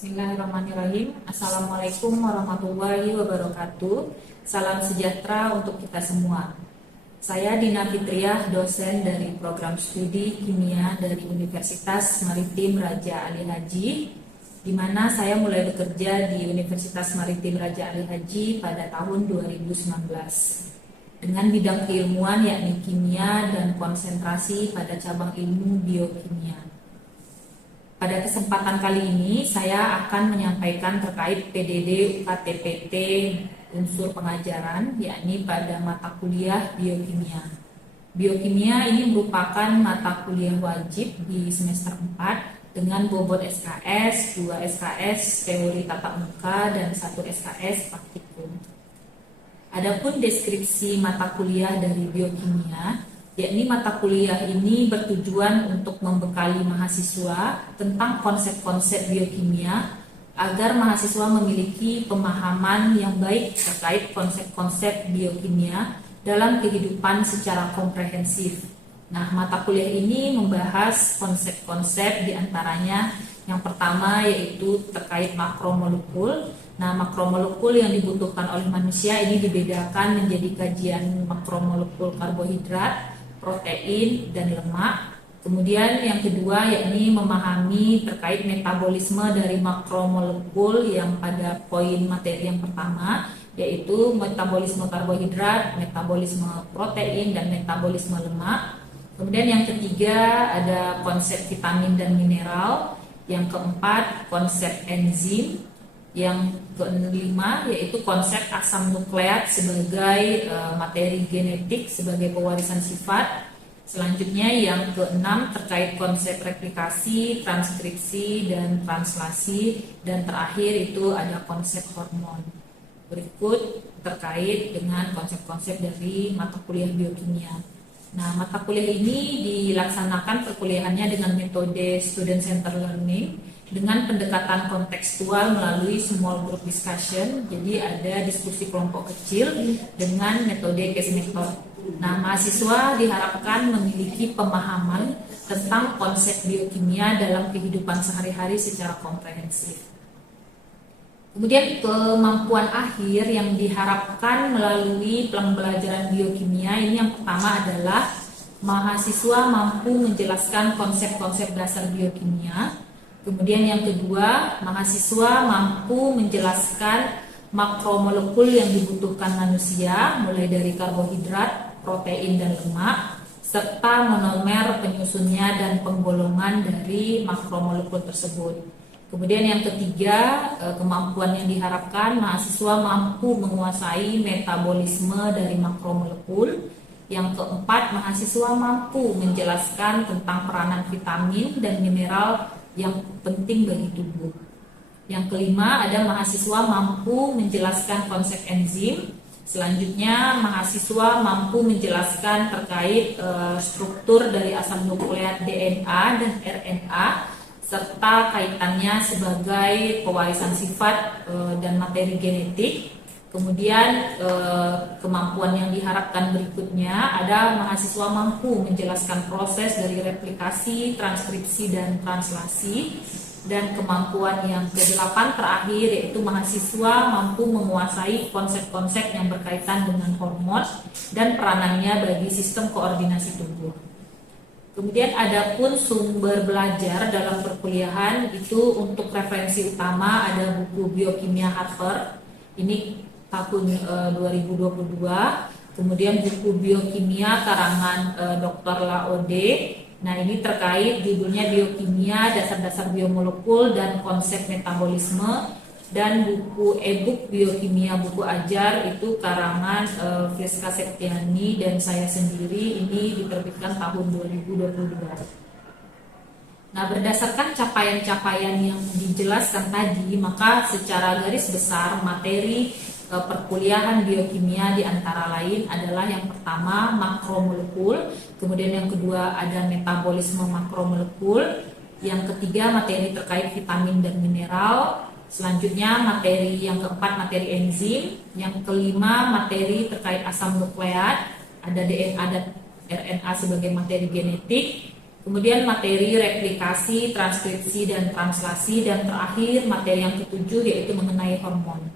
Bismillahirrahmanirrahim. Assalamualaikum warahmatullahi wabarakatuh. Salam sejahtera untuk kita semua. Saya Dina Fitriah, dosen dari program studi kimia dari Universitas Maritim Raja Ali Haji, di mana saya mulai bekerja di Universitas Maritim Raja Ali Haji pada tahun 2019 dengan bidang keilmuan yakni kimia dan konsentrasi pada cabang ilmu biokimia. Pada kesempatan kali ini saya akan menyampaikan terkait PDD UKT-PT unsur pengajaran, yakni pada mata kuliah biokimia. Biokimia ini merupakan mata kuliah wajib di semester 4 dengan bobot SKS, 2 SKS teori tatap muka, dan 1 SKS praktikum. Adapun deskripsi mata kuliah dari biokimia, yakni mata kuliah ini bertujuan untuk membekali mahasiswa tentang konsep-konsep biokimia agar mahasiswa memiliki pemahaman yang baik terkait konsep-konsep biokimia dalam kehidupan secara komprehensif. Nah, mata kuliah ini membahas konsep-konsep diantaranya yang pertama yaitu terkait makromolekul. Nah, makromolekul yang dibutuhkan oleh manusia ini dibedakan menjadi kajian makromolekul karbohidrat, protein, dan lemak. Kemudian yang kedua yakni memahami terkait metabolisme dari makromolekul yang pada poin materi yang pertama, yaitu metabolisme karbohidrat, metabolisme protein, dan metabolisme lemak. Kemudian yang ketiga ada konsep vitamin dan mineral. Yang keempat konsep enzim. Yang kelima yaitu konsep asam nukleat sebagai materi genetik sebagai pewarisan sifat. Selanjutnya yang keenam terkait konsep replikasi, transkripsi, dan translasi. Dan terakhir itu ada konsep hormon. Berikut terkait dengan konsep-konsep dari mata kuliah biokimia. Nah, mata kuliah ini dilaksanakan perkuliahannya dengan metode student center learning dengan pendekatan kontekstual melalui small group discussion. Jadi ada diskusi kelompok kecil dengan metode case method. Nah, mahasiswa diharapkan memiliki pemahaman tentang konsep biokimia dalam kehidupan sehari-hari secara komprehensif. Kemudian kemampuan akhir yang diharapkan melalui pembelajaran biokimia ini yang pertama adalah mahasiswa mampu menjelaskan konsep-konsep dasar biokimia. Kemudian yang kedua, mahasiswa mampu menjelaskan makromolekul yang dibutuhkan manusia, mulai dari karbohidrat, protein, dan lemak, serta monomer penyusunnya dan penggolongan dari makromolekul tersebut. Kemudian yang ketiga, kemampuan yang diharapkan mahasiswa mampu menguasai metabolisme dari makromolekul. Yang keempat, mahasiswa mampu menjelaskan tentang peranan vitamin dan mineral yang penting bagi tubuh. Yang kelima, ada mahasiswa mampu menjelaskan konsep enzim. Selanjutnya, mahasiswa mampu menjelaskan terkait struktur dari asam nukleat DNA dan RNA serta kaitannya sebagai pewarisan sifat dan materi genetik. Kemudian kemampuan yang diharapkan berikutnya ada mahasiswa mampu menjelaskan proses dari replikasi, transkripsi, dan translasi. Dan kemampuan yang ke-8 terakhir yaitu mahasiswa mampu menguasai konsep-konsep yang berkaitan dengan hormon dan peranannya bagi sistem koordinasi tubuh. Kemudian adapun sumber belajar dalam perkuliahan itu untuk referensi utama ada buku Biokimia Harvard, ini tahun 2022, kemudian buku Biokimia karangan Dr. Laode. Nah, ini terkait judulnya Biokimia, Dasar-dasar Biomolekul dan Konsep Metabolisme, dan buku e-book Biokimia buku ajar itu karangan Friska Septiani dan saya sendiri, ini diterbitkan tahun 2022. Nah, berdasarkan capaian-capaian yang dijelaskan tadi, maka secara garis besar materi perkuliahan biokimia di antara lain adalah yang pertama makromolekul, kemudian yang kedua ada metabolisme makromolekul, yang ketiga materi terkait vitamin dan mineral, selanjutnya materi yang keempat materi enzim, yang kelima materi terkait asam nukleat, ada DNA dan RNA sebagai materi genetik, Kemudian materi replikasi, transkripsi, dan translasi, dan terakhir materi yang ketujuh yaitu mengenai hormon.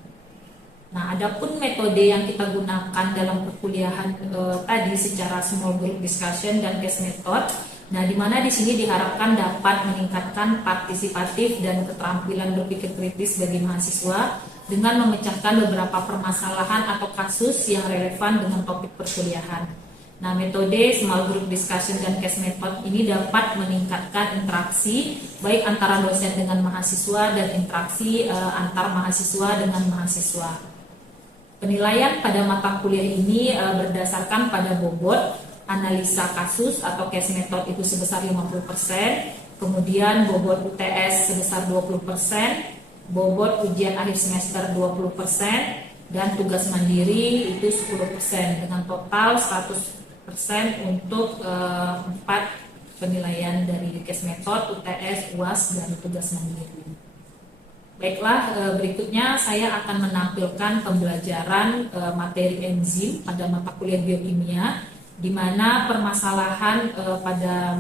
Nah, adapun metode yang kita gunakan dalam perkuliahan tadi secara small group discussion dan case method. Nah, di mana di sini diharapkan dapat meningkatkan partisipatif dan keterampilan berpikir kritis bagi mahasiswa dengan memecahkan beberapa permasalahan atau kasus yang relevan dengan topik perkuliahan. Nah, metode small group discussion dan case method ini dapat meningkatkan interaksi baik antara dosen dengan mahasiswa dan interaksi antar mahasiswa dengan mahasiswa. Penilaian pada mata kuliah ini berdasarkan pada bobot analisa kasus atau case method itu sebesar 50%, kemudian bobot UTS sebesar 20%, bobot ujian akhir semester 20%, dan tugas mandiri itu 10% dengan total 100% untuk 4 penilaian dari case method, UTS, UAS, dan tugas mandiri. Baiklah, berikutnya saya akan menampilkan pembelajaran materi enzim pada mata kuliah biokimia, di mana permasalahan pada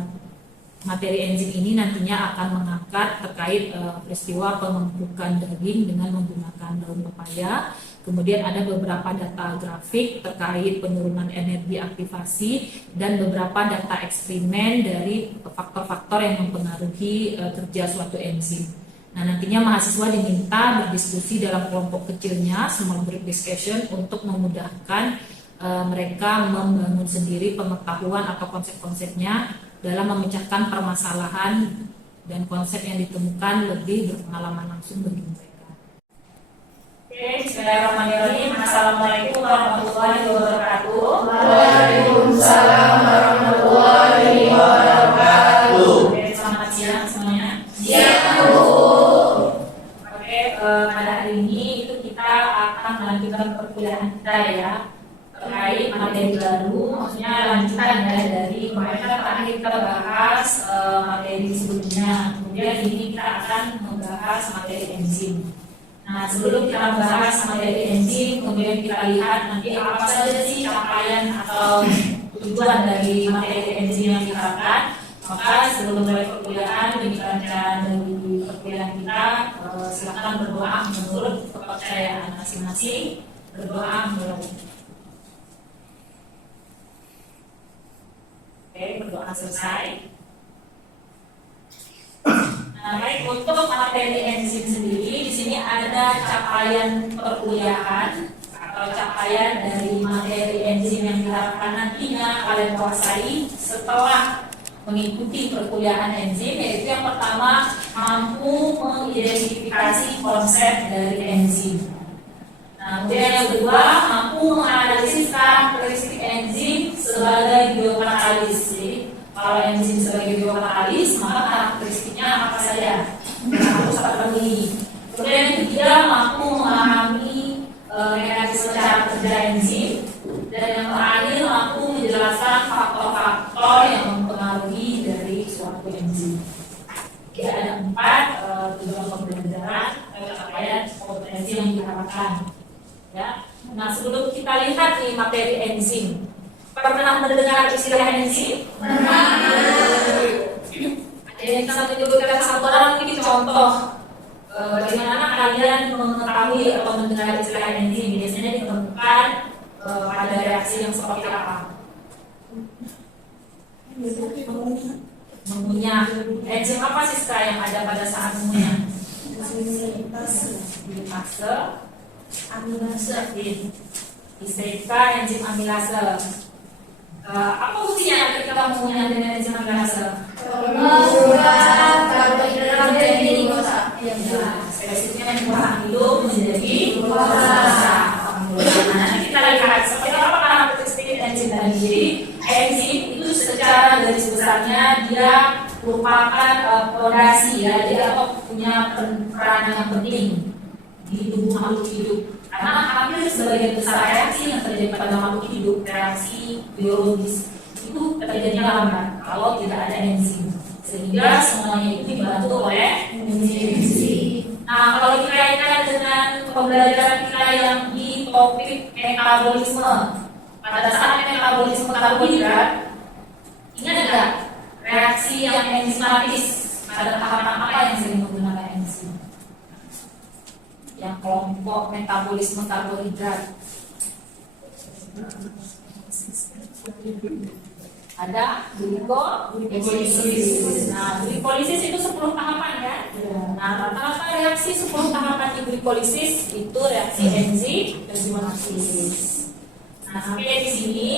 materi enzim ini nantinya akan mengangkat terkait peristiwa pemembukaan daging dengan menggunakan daun pepaya. Kemudian ada beberapa data grafik terkait penurunan energi aktivasi dan beberapa data eksperimen dari faktor-faktor yang mempengaruhi kerja suatu enzim. Nah, nantinya mahasiswa diminta berdiskusi dalam kelompok kecilnya, small group discussion, untuk memudahkan mereka membangun sendiri pengetahuan atau konsep-konsepnya dalam memecahkan permasalahan dan konsep yang ditemukan lebih berpengalaman langsung bagi mereka. Oke, bismillahirrahmanirrahim. Assalamualaikum warahmatullahi wabarakatuh. Waalaikumsalam warahmatullahi wabarakatuh. Oke, selamat siang semuanya. Siang, Bu. Oke, pada hari ini itu kita akan melanjutkan perkuliahan kita ya terkait materi baru, maksudnya lanjutan ya dari kemarin kan terakhir kita bahas materi sebelumnya. Kemudian ini kita akan membahas materi enzim. Nah, sebelum kita membahas materi enzim, kemudian kita lihat nanti apa saja sih capaian atau tujuan dari materi enzim yang diharapkan. Maka sebelum mulai perkuliahan, demikian dari perkuliahan kita, silakan berdoa menurut kepercayaan masing-masing. Berdoa menurut. Oke, berdoa selesai. Nah, baik, untuk materi enzim sendiri, di sini ada capaian perkuliahan atau capaian dari materi enzim yang diharapkan nantinya kalian kuasai setelah mengikuti perkuliahan enzim, yaitu yang pertama mampu mengidentifikasi konsep dari enzim. Nah, kemudian yang kedua mampu menganalisis karakteristik enzim sebagai biokatalis. Jadi kalau enzim sebagai biokatalis, maka karakteristiknya apa saja harus terpenuhi. Kemudian yang ketiga mampu memahami mekanisme cara kerja enzim, dan yang terakhir mampu menjelaskan faktor-faktor yang mempengaruhi dari suatu enzim. Jadi ada 4 tujuan pembelajaran capaian kompetensi yang diharapkan. Ya. Nah, sebelum kita lihat nih materi enzim, pernah mendengar istilah enzim? Pernah. Ada yang bisa menyebutkan satu orang mungkin contoh bagaimana kalian mengetahui atau mendengar istilah enzim? Biasanya ditemukan pada reaksi yang seperti apa? Mengunyah. Enzim apa sih yang ada pada saat mengunyah? Amilase, ISTK, enzim amilase. Apa fungsinya ketika mengunyah dengan enzim amilase? Mengubah karbohidrat menjadi glukosa. Spesifiknya mengubah amilo menjadi glukosa. Nah, nanti kita lihat seperti apa karakteristik enzim tadi. Jadi enzim itu secara garis besarnya dia merupakan fondasi ya, jadi atau punya peran yang penting di tubuh makhluk hidup. Karena hampir sebagian besar reaksi yang terjadi pada makhluk hidup, reaksi biologis, itu terjadinya lambat kalau tidak ada enzim. Sehingga semuanya itu dibantu oleh enzim. Nah, kalau dikaitkan dengan pembelajaran kita yang di topik metabolisme, pada saat metabolisme karbohidrat, ingat nggak reaksi reaksi yang enzimatis. Pada tahapan apa yang sering menggunakan enzim? Yang kelompok metabolisme karbohidrat. Ada glikolisis. Nah, glikolisis itu 10 tahapan kan? Nah, rata-rata reaksi 10 tahapan di glikolisis itu reaksi enzimatis. Nah, sampai di sini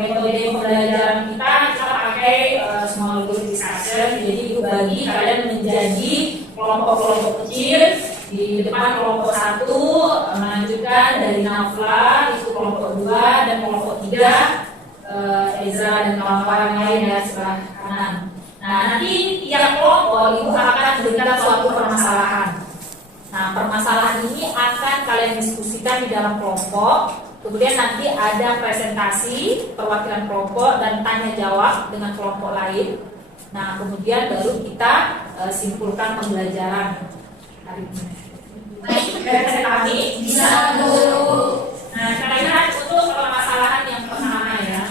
metode pembelajaran kita pakai small group discussion. Jadi itu bagi kalian menjadi kelompok-kelompok kecil. Di depan kelompok 1 melanjutkan dari Nafla itu kelompok 2 dan kelompok 3 Ezra dan kawan-kawan lain ya sebelah kanan. Nah, nanti tiap kelompok itu akan memberikan suatu permasalahan. Nah, permasalahan ini akan kalian diskusikan di dalam kelompok. Kemudian nanti ada presentasi perwakilan kelompok dan tanya jawab dengan kelompok lain. Nah, kemudian baru kita simpulkan pembelajaran hari ini. Saya pahami? Bisa, Guru. Nah, kita lihat untuk permasalahan yang pertama ya.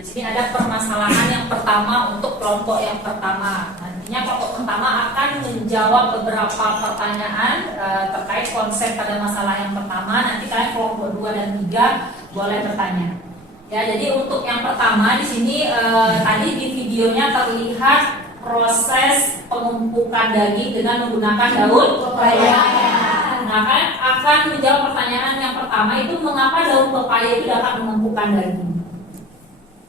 Di sini ada permasalahan yang pertama untuk kelompok yang pertama. Nantinya kelompok pertama akan menjawab beberapa pertanyaan terkait konsep pada masalah yang pertama. Nanti kalian kelompok 2 dan 3 boleh bertanya. Ya, jadi untuk yang pertama di sini tadi di videonya terlihat proses pengumpukan daging dengan menggunakan daun pepaya. Nah, kan akan menjawab pertanyaan yang pertama itu mengapa daun pepaya itu dapat mengumpulkan daging.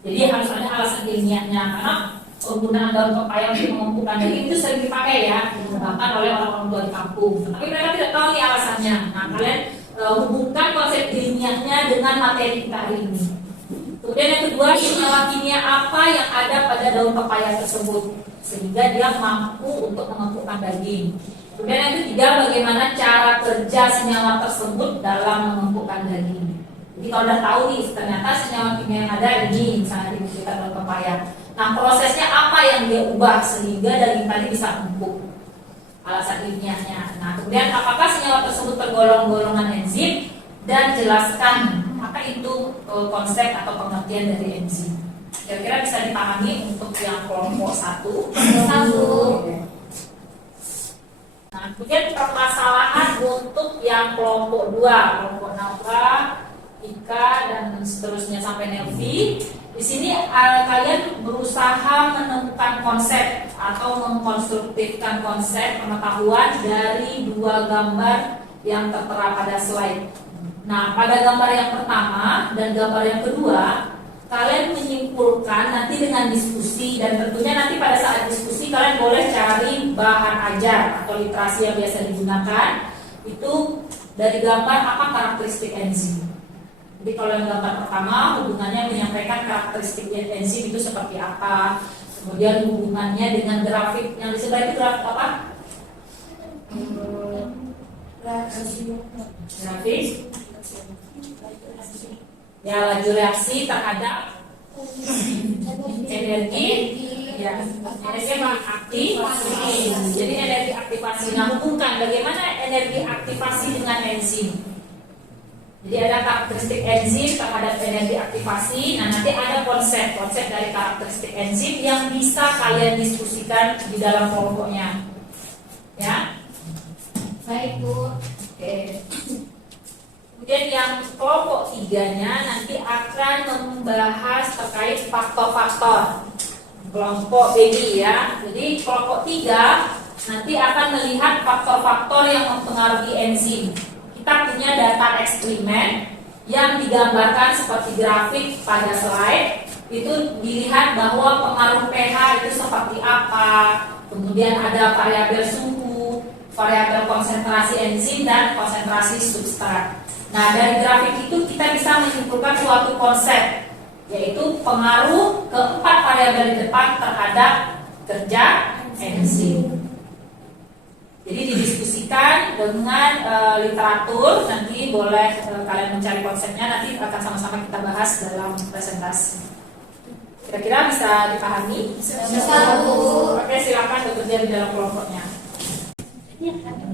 Jadi harus ada alasan ilmiahnya, karena penggunaan daun pepaya untuk mengumpulkan daging itu sering dipakai ya, bahkan oleh orang-orang tua di kampung. Tapi mereka tidak tahu nih alasannya. Nah, kalian hubungkan konsep ilmiahnya dengan materi kita hari ini. Kemudian yang kedua, senyawa kimia apa yang ada pada daun pepaya tersebut sehingga dia mampu untuk mengumpulkan daging. Kemudian yang ketiga, bagaimana cara kerja senyawa tersebut dalam mengumpulkan daging. Jadi kalau udah tahu nih, ternyata senyawa kimia yang ada ini, misalnya di kita daun pepaya. Nah, prosesnya apa yang dia ubah sehingga daging tadi bisa empuk? Alasan ilmiahnya. Nah, kemudian apakah senyawa tersebut tergolong golongan enzim? Dan jelaskan apa itu konsep atau pengertian dari enzim. Kira-kira bisa dipahami untuk yang kelompok 1. Nah, kemudian permasalahan untuk yang kelompok 2, kelompok Nafla, Ika dan seterusnya sampai Nelvi. Di sini kalian berusaha menemukan konsep atau mengkonstruktifkan konsep pengetahuan dari 2 gambar yang tertera pada slide. Nah, pada gambar yang pertama dan gambar yang kedua, kalian menyimpulkan nanti dengan diskusi, dan tentunya nanti pada saat diskusi kalian boleh cari bahan ajar atau literasi yang biasa digunakan. Itu dari gambar apa karakteristik enzim. Jadi kalau yang gambar pertama hubungannya menyampaikan karakteristik enzim itu seperti apa. Kemudian hubungannya dengan grafik yang di sebelah itu grafik apa? Grafik. Ya, laju reaksi terhadap energi. Ya, energi aktivasi. Jadi energi aktivasi. Nah, hubungkan bagaimana energi aktivasi dengan enzim. Jadi ada karakteristik enzim terhadap energi aktivasi. Nah, nanti ada konsep dari karakteristik enzim yang bisa kalian diskusikan di dalam kelompoknya. Ya. Baik, Bu. Oke. Kemudian yang kelompok 3-nya nanti akan membahas terkait faktor-faktor. Kelompok BI ya. Jadi kelompok 3 nanti akan melihat faktor-faktor yang mempengaruhi enzim. Kita punya data eksperimen yang digambarkan seperti grafik pada slide. Itu dilihat bahwa pengaruh pH itu seperti apa. Kemudian ada variabel suhu, variabel konsentrasi enzim dan konsentrasi substrat. Nah, dari grafik itu kita bisa menyimpulkan suatu konsep, yaitu pengaruh keempat variabel di depan terhadap kerja enzim. Jadi didiskusikan dengan literatur, nanti boleh kalian mencari konsepnya, nanti akan sama-sama kita bahas dalam presentasi. Kira-kira bisa dipahami? Bisa, Bu. Oke, silakan bekerja di dalam kelompoknya. Kita akan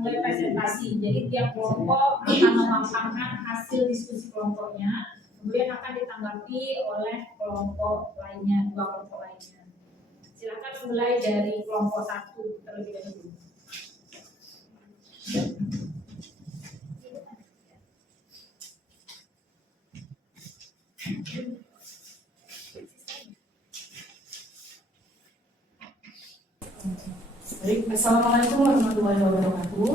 mulai presentasi. Jadi tiap kelompok akan memaparkan hasil diskusi kelompoknya, kemudian akan ditanggapi oleh kelompok lainnya, dua kelompok lainnya. Silakan mulai dari kelompok 1 terlebih dahulu. Baik, Assalamualaikum warahmatullahi wabarakatuh.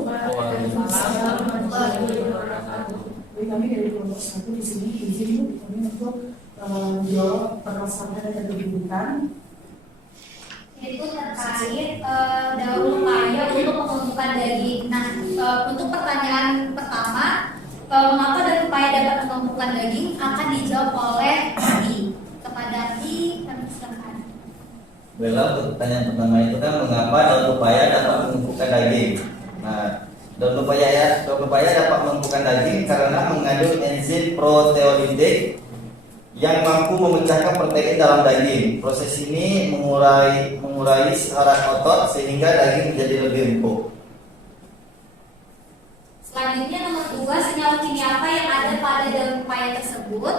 Baik, kami dari kelompok 1 di sini izin kami untuk menjawab permasalahan dan kebutuhan. Itu terkait daur upaya untuk pembentukan daging. Nah, untuk pertanyaan pertama, mengapa daur upaya dapat menumbuhkan daging akan dijawab oleh Adi. Kepada Adi, kami silakan. Bella, untuk pertanyaan pertama itu kan mengapa daun pepaya dapat menumbuhkan daging. Nah, daun pepaya dapat menumbuhkan daging karena mengandung enzim proteolitik yang mampu memecahkan protein dalam daging. Proses ini mengurai syarat otot sehingga daging menjadi lebih empuk. Selanjutnya nomor 2, senyawa kimia apa yang ada pada daun pepaya tersebut?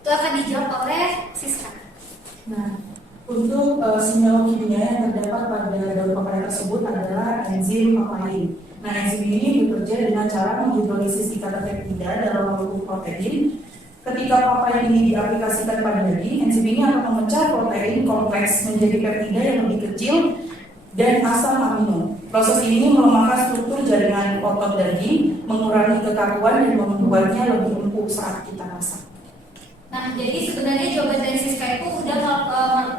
Itu akan dijawab oleh Siska. Nah, untuk senyawa kimia yang terdapat pada daun pepaya tersebut adalah enzim papain. Nah, enzim ini bekerja dengan cara menghidrolisis ikatan peptida dalam molekul protein. Ketika papain ini diaplikasikan pada daging, enzim ini akan memecah protein kompleks menjadi peptida yang lebih kecil dan asam amino. Proses ini melemahkan struktur jaringan otot daging, mengurangi kekakuan dan membuatnya lebih empuk saat kita masak. Nah, jadi sebenarnya jawaban dari Siska itu udah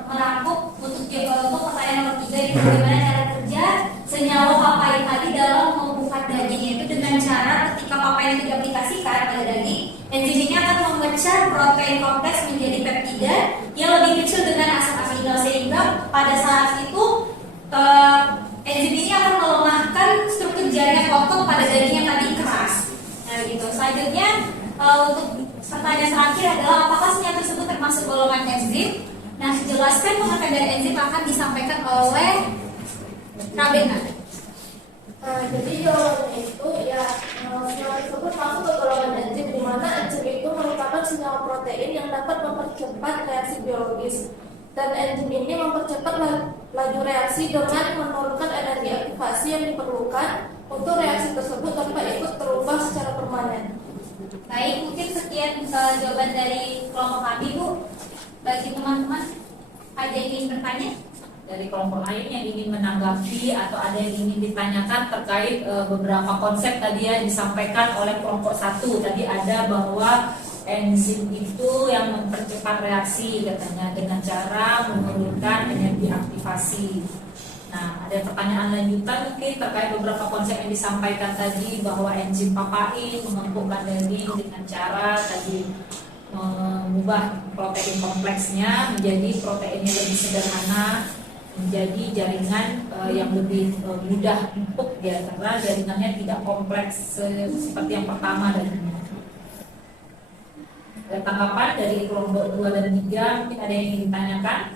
merangkup untuk pertanyaan nomor 3 ini bagaimana cara kerja senyawa papain tadi dalam membuka daging itu dengan cara ketika papain itu diaplikasikan pada daging, enzim ini akan memecah protein kompleks menjadi peptida yang lebih kecil dengan asam amino sehingga pada saat itu enzim ini akan melemahkan struktur jaringan otot pada daging yang tadi keras. Nah, gitu. Selanjutnya untuk pertanyaan terakhir adalah apakah senyawa tersebut termasuk golongan enzim? Nah, jelaskan pengertian dari enzim akan disampaikan oleh Rabena. Jadi jawabannya itu ya senyawa tersebut masuk ke golongan enzim, di mana enzim itu merupakan senyawa protein yang dapat mempercepat reaksi biologis, dan enzim ini mempercepat laju reaksi dengan menurunkan energi aktivasi yang diperlukan untuk reaksi tersebut tanpa ikut terubah secara permanen. Baik, mungkin sekian jawaban dari kelompok kami, Bu. Bagi teman-teman, ada yang ingin bertanya? Dari kelompok lain yang ingin menanggapi atau ada yang ingin ditanyakan terkait beberapa konsep tadi yang disampaikan oleh kelompok 1. Tadi ada bahwa enzim itu yang mempercepat reaksi katanya dengan cara menurunkan energi aktivasi. Nah, ada pertanyaan lanjutan mungkin terkait beberapa konsep yang disampaikan tadi bahwa enzim papain mengempukkan daging dengan cara tadi mengubah protein kompleksnya menjadi protein yang lebih sederhana. menjadi jaringan yang lebih mudah empuk ya, karena jaringannya tidak kompleks seperti yang pertama tadinya. Ada tanggapan dari kelompok 2 dan 3, mungkin ada yang ingin ditanyakan?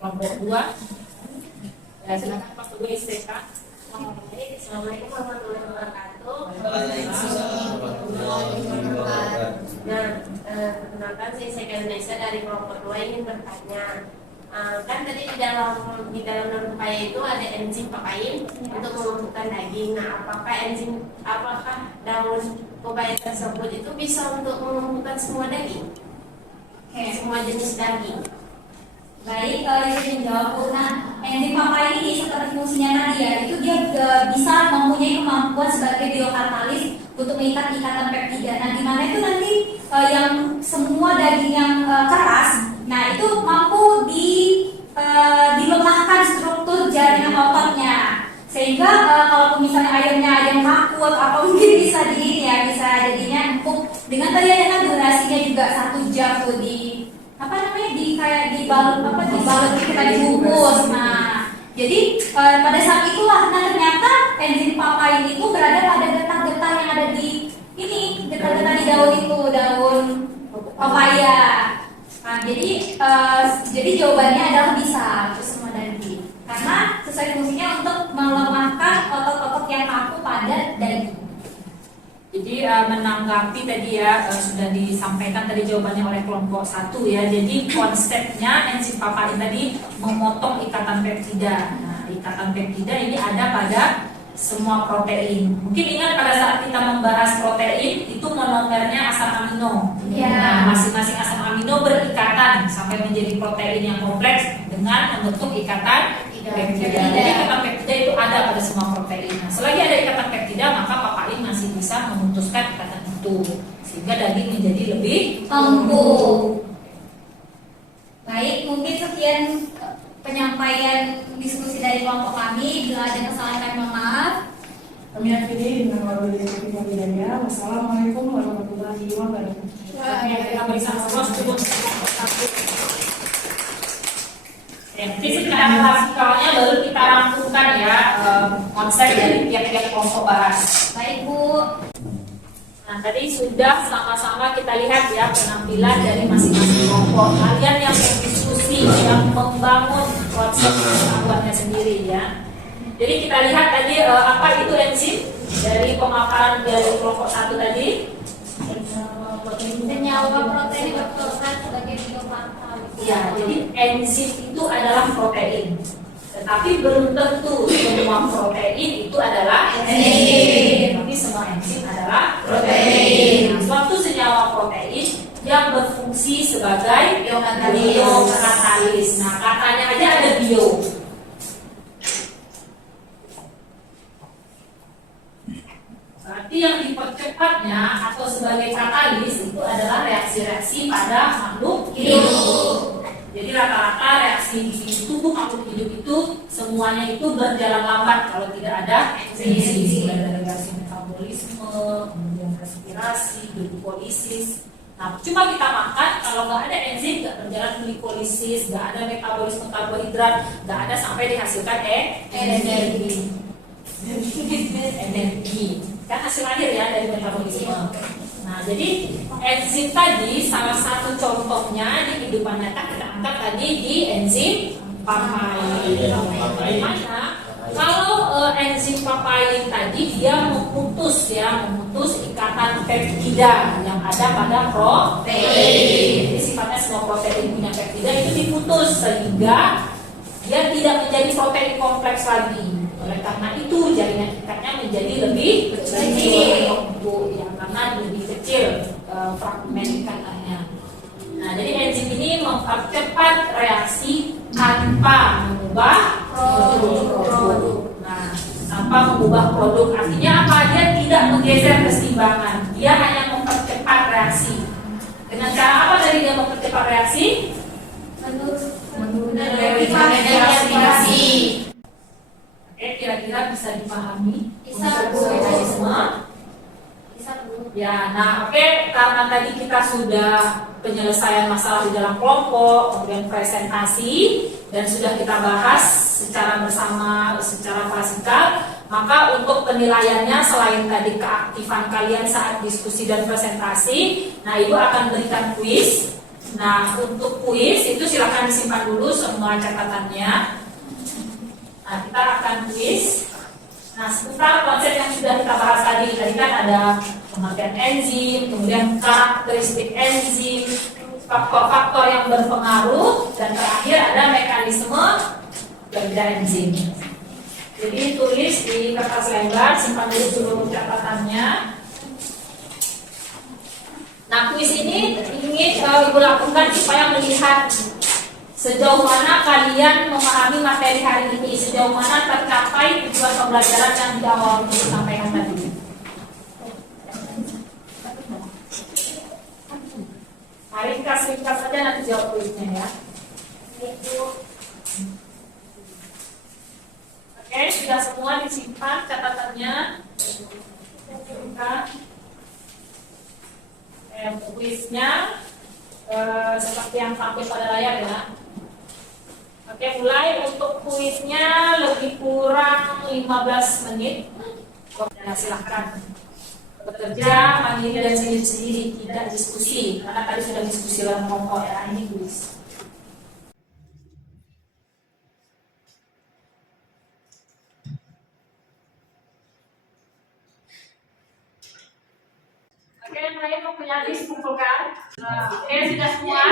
Kelompok 2, ya silakan Pak Teguh STK. Assalamualaikum warahmatullahi wabarakatuh. Nah, perkenalkan saya Seka Indonesia dari kelompok 2 ingin bertanya. Kan tadi di dalam daun pepaya itu ada enzim papain untuk mengumpulkan daging. Nah, apakah daun pepaya tersebut itu bisa untuk mengumpulkan semua daging? Semua jenis daging. Baik, saya menjawab. Nah, enzim papain ini seperti fungsinya tadi ya, itu dia bisa mempunyai kemampuan sebagai biokatalis untuk mengikat ikatan peptida. Nah, di mana itu nanti yang semua daging yang keras, nah itu mampu dilemahkan struktur jaringan ototnya, sehingga kalau misalnya ayamnya ada yang kaku atau mungkin bisa jadinya empuk. Dengan tadi ada kan durasinya juga 1 jam tuh dibalut gitu kan, dibungkus. Nah, jadi pada saat itulah ternyata enzim papain itu berada pada getah-getah yang ada di getah-getah di daun itu, daun papaya. Nah, jadi jawabannya adalah bisa untuk semua daging, karena sesuai fungsinya untuk melemahkan otot-otot yang kaku pada daging. Jadi menanggapi tadi ya, sudah disampaikan tadi jawabannya oleh kelompok 1 ya. Jadi konsepnya enzim papain tadi memotong ikatan peptida. Nah, ikatan peptida ini ada pada semua protein. Mungkin ingat pada saat kita membahas protein itu monomernya asam amino. Ya. Nah, masing-masing asam amino berikatan sampai menjadi protein yang kompleks dengan membentuk ikatan peptida. Jadi ikatan peptida itu ada pada semua protein. Nah, selagi ada ikatan peptida, maka papain masih bisa memutuskan ikatan itu, sehingga daging menjadi lebih empuk. Baik, mungkin sekian penyampaian diskusi dari kelompok kami. Bila ada kesalahan kami mohon maaf. Kami akhiri dengan wabillahi taufiq wal hidayah. Wassalamualaikum warahmatullahi wabarakatuh. kita berikan semua cukup satu. Jadi secara klasikalnya baru kita rangkumkan ya konsep dari tiap-tiap kelompok bahas. Baik Bu. Nah, tadi sudah sama-sama kita lihat ya penampilan dari masing-masing kelompok. Kalian yang berdiskusi, yang membangun konsep pengetahuannya sendiri ya. Jadi kita lihat tadi apa itu enzim dari pemaparan dari kelompok 1 tadi. Senyawa protein berperan sebagai biokatalis. Ya, jadi enzim itu adalah protein. Tetapi belum tentu semua protein itu adalah enzim. Tapi semua enzim adalah protein. Nah, suatu senyawa protein yang berfungsi sebagai biokatalis. Nah, katanya aja ada bio. Berarti yang dipercepatnya atau sebagai katalis itu adalah reaksi-reaksi pada makhluk hidup. Jadi rata-rata reaksi di tubuh makhluk hidup itu semuanya itu berjalan lambat kalau tidak ada enzim. Ada reaksi metabolisme, kemudian respirasi, glikolisis. Nah, cuma kita makan kalau nggak ada enzim, nggak berjalan glikolisis, nggak ada metabolisme karbohidrat, nggak ada sampai dihasilkan energi. Kan hasil akhir ya dari metabolisme. Nah, jadi enzim tadi salah satu contohnya di kehidupan nyata kita angkat tadi di enzim papain. Dimana kalau enzim papain tadi dia memutus ikatan peptida yang ada pada protein. Jadi sifatnya semua protein punya peptida itu diputus sehingga dia tidak menjadi protein kompleks lagi. Oleh karena itu jaringan ikatnya menjadi lebih kecil, karena lebih kecil fragmen ikatannya. Nah, jadi enzim ini mempercepat reaksi tanpa mengubah produk. Nah, tanpa mengubah produk artinya apa? Dia tidak menggeser keseimbangan. Dia hanya mempercepat reaksi. Dengan cara apa tadi dia mempercepat reaksi? Menggunakan respirasi. Kira-kira bisa dipahami Bisa, mekanisme. Bisa Bu. Ya, nah oke, karena tadi kita sudah penyelesaian masalah di dalam kelompok, kemudian presentasi, dan sudah kita bahas secara bersama, secara klasikal, maka untuk penilaiannya selain tadi keaktifan kalian saat diskusi dan presentasi, nah Ibu akan berikan kuis. Nah, untuk kuis itu silakan disimpan dulu semua catatannya. Nah, kita akan kuis. Nah, seputar konsep yang sudah kita bahas tadi kan ada pengertian enzim, kemudian karakteristik enzim, faktor-faktor yang berpengaruh, dan terakhir ada mekanisme kerja enzim. Jadi tulis di kertas lembar, simpan dulu seluruh catatannya. Nah, kuis ini ingin Ibu lakukan supaya melihat sejauh mana kalian memahami materi hari ini, sejauh mana tercapai tujuan pembelajaran yang di awal disampaikan tadi. Mari kita singkat saja nanti jawab kuisnya ya. Oke, sudah semua disimpan catatannya. Kuisnya seperti yang tampil pada layar ya. Oke, mulai untuk kuisnya lebih kurang 15 menit. Ya, silahkan bekerja mandiri dan sendiri-sendiri, tidak diskusi karena tadi sudah diskusi dalam kelompok ya. Ini kuis. Oke, mulai waktunya dikumpulkan. Oke, sudah semua.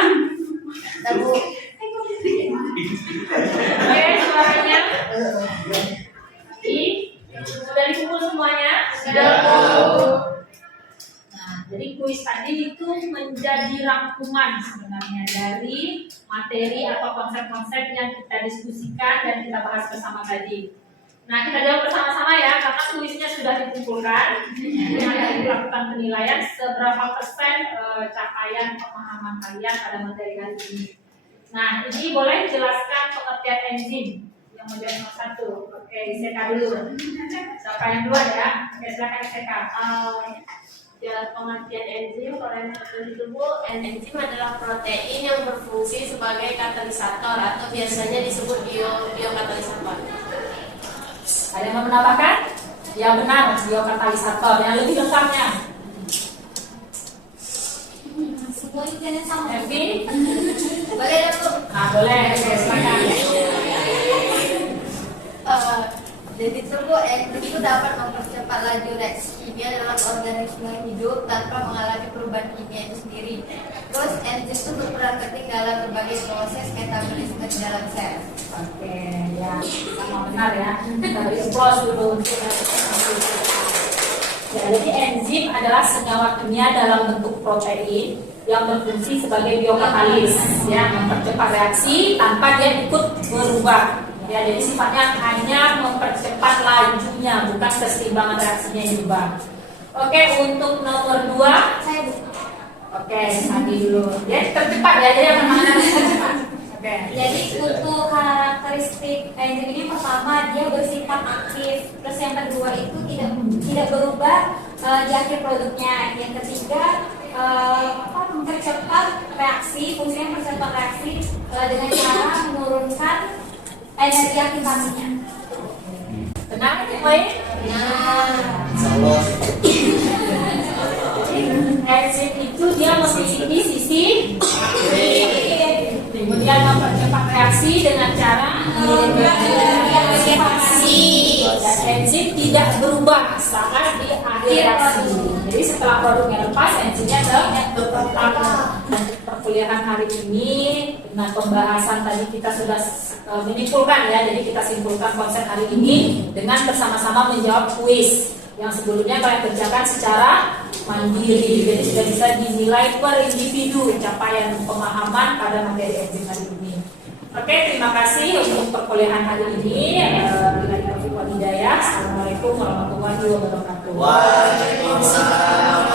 Oke, suaranya. Sudah dikumpul semuanya? Sudah. Nah, jadi kuis tadi itu menjadi rangkuman sebenarnya dari materi atau konsep-konsep yang kita diskusikan dan kita bahas bersama tadi. Nah, kita jawab bersama-sama ya, karena kuisnya sudah dikumpulkan. Nanti dilakukan penilaian seberapa persen capaian pemahaman kalian pada materi hari ini. Nah, ini boleh jelaskan pengertian enzim yang menjadi nomor 1. Oke, ICK dulu. Siapa yang duluan ya? Oke, silakan ICK. Ya, pengertian enzim oleh metode tubuh, enzim adalah protein yang berfungsi sebagai katalisator atau biasanya disebut biokatalisator. Ada yang mau menambahkan? Ya benar, biokatalisator. Yang lebih lengkapnya? Semua ini sama. Evi? Boleh dulu. Nah, boleh. Oke, silakan. Jadi tubuh enzim itu dapat mempercepat laju reaksi kimia dalam organisme hidup tanpa mengalami perubahan kimia itu sendiri. Terus enzim itu berperan penting dalam berbagai proses metabolisme di dalam sel. Oke, ya sama benar ya. Kita beri applause dulu. Ya, jadi enzim adalah senyawa kimia dalam bentuk protein yang berfungsi sebagai biokatalis, ya, mempercepat reaksi tanpa dia ikut berubah. Ya, jadi sifatnya hanya mempercepat lajunya, bukan keseimbangan reaksinya yang berubah. Oke, untuk nomor 2, Saya buka. oke, Sandi dulu. Ya, tercepat ya, jadi yang mana tercepat. Oke. Jadi untuk karakteristik enzim ini pertama dia bersifat aktif, terus yang kedua itu tidak berubah di akhir produknya. Yang ketiga mempercepat reaksi, fungsinya mempercepat reaksi dengan cara menurunkan energi aktivasinya. Benar, Boy? Salah. Enzim itu dia memiliki sisi kemudian mempercepat reaksi dengan cara menurunkan energi aktivasi. Dan enzim tidak berubah saat di akhir reaksi. Jadi setelah produknya lepas, enzimnya tetap. Perkuliahan hari ini dengan pembahasan tadi kita sudah menyimpulkan ya. Jadi kita simpulkan konsep hari ini dengan bersama-sama menjawab kuis yang sebelumnya kalian kerjakan secara mandiri. Jadi sudah bisa dinilai per individu capaian pemahaman pada materi enzim hari ini. Oke, terima kasih untuk perkuliahan hari ini. Assalamualaikum warahmatullahi wabarakatuh. Waalaikumsalam.